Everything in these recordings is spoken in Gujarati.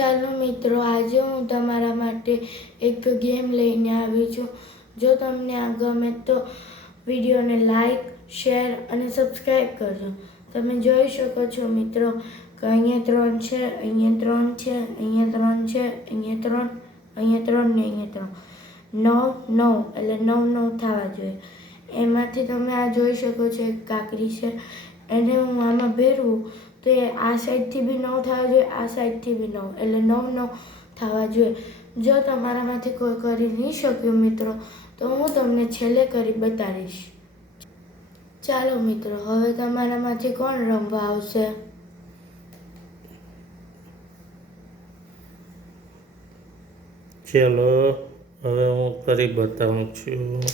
ચાલો મિત્રો, આજે હું તમારા માટે એક ગેમ લઈને આવી છું. જો તમને આ ગમે તો વિડીયોને લાઈક, શેર અને સબસ્ક્રાઈબ કરજો. તમે જોઈ શકો છો મિત્રો કે અહીંયા 3 છે, અહીંયા 3 છે, અહીંયા 3 છે, અહીંયા 3, અહીંયા 3 ને અહીંયા 3. 9 9 એટલે 9 9 થવા જોઈએ. એમાંથી તમે આ જોઈ શકો છો એક કાકરી છે, એને હું આમાં ભેરવું તો એ આ સાઈડથી બી 9 થવા જોઈએ, આ સાઈડથી બી 9 એટલે 9 9 થવા જોઈએ. જો તમારામાંથી કોઈ કરી નહીં શક્યું મિત્રો, તો હું તમને છેલ્લે કરી બતાવીશ. ચાલો મિત્રો, હવે તમારામાંથી કોણ રમવા આવશે? ચાલો હવે હું કરી બતાવું છું.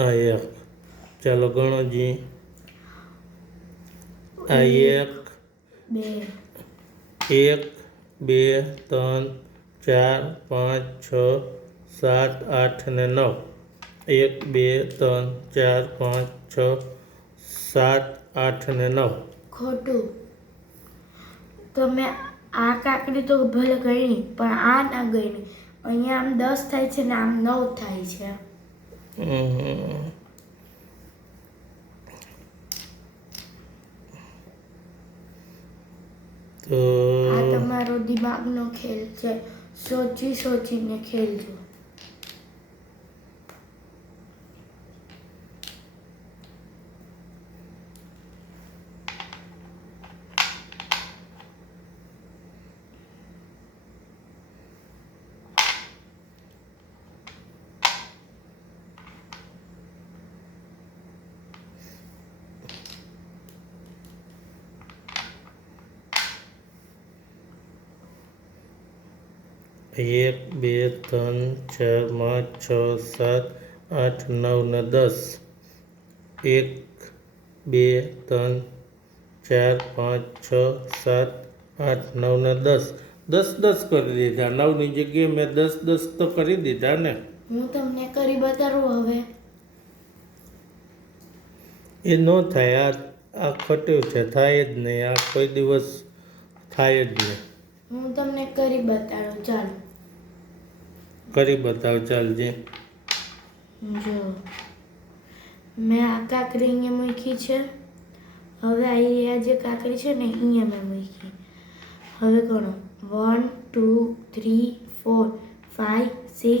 આ એક, ચાલો ગણોજી. આ 1 2 3 4 5 6 7 8 ને 9. 1 2 3 4 5 6 7 8 ને 9. ખોટું. તમે આ કાકડી તો ભલે ગણી, પણ આ ના ગણી. અહીંયા આમ 10 થાય છે ને આમ 9 થાય છે. તો આ તમારો દિમાગનો ખેલ છે. સોચી સોચીને ખેલજો. એક 2 3 4 5 6 7 8 9 ને 10. 1 2 3 4 5 6 7 8 9 ને 10. 10 10 કરી દીધા. 9 ની જગ્યાએ મેં 10 10 તો કરી દીધા ને. હું તમને કરી બતાડું હવે. એ ન થાય. આ ખોટું છે. થાય જ નહીં. આ કોઈ દિવસ થાય જ નહીં. હું તમને કરી બતાડું. ચાલો કરી બતાવ. ચાલજે. જો મેં આ કાકરી અહીંયા મૂકી છે. હવે અહીંયા જે કાકરી છે ને અહીંયા મેં મૂકી. હવે ગણો 1 2 3 4 5 6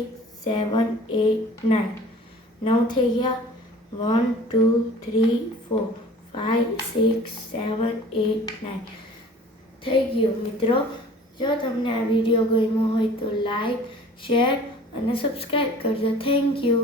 7 8 9. 9 થઈ ગયા. 1 2 3 4 5 6 7 8 9 થઈ ગયું મિત્રો. જો તમને આ વિડીયો ગમ્યો હોય તો લાઈક, શેર અને સબસ્ક્રાઈબ કરજો. Thank you.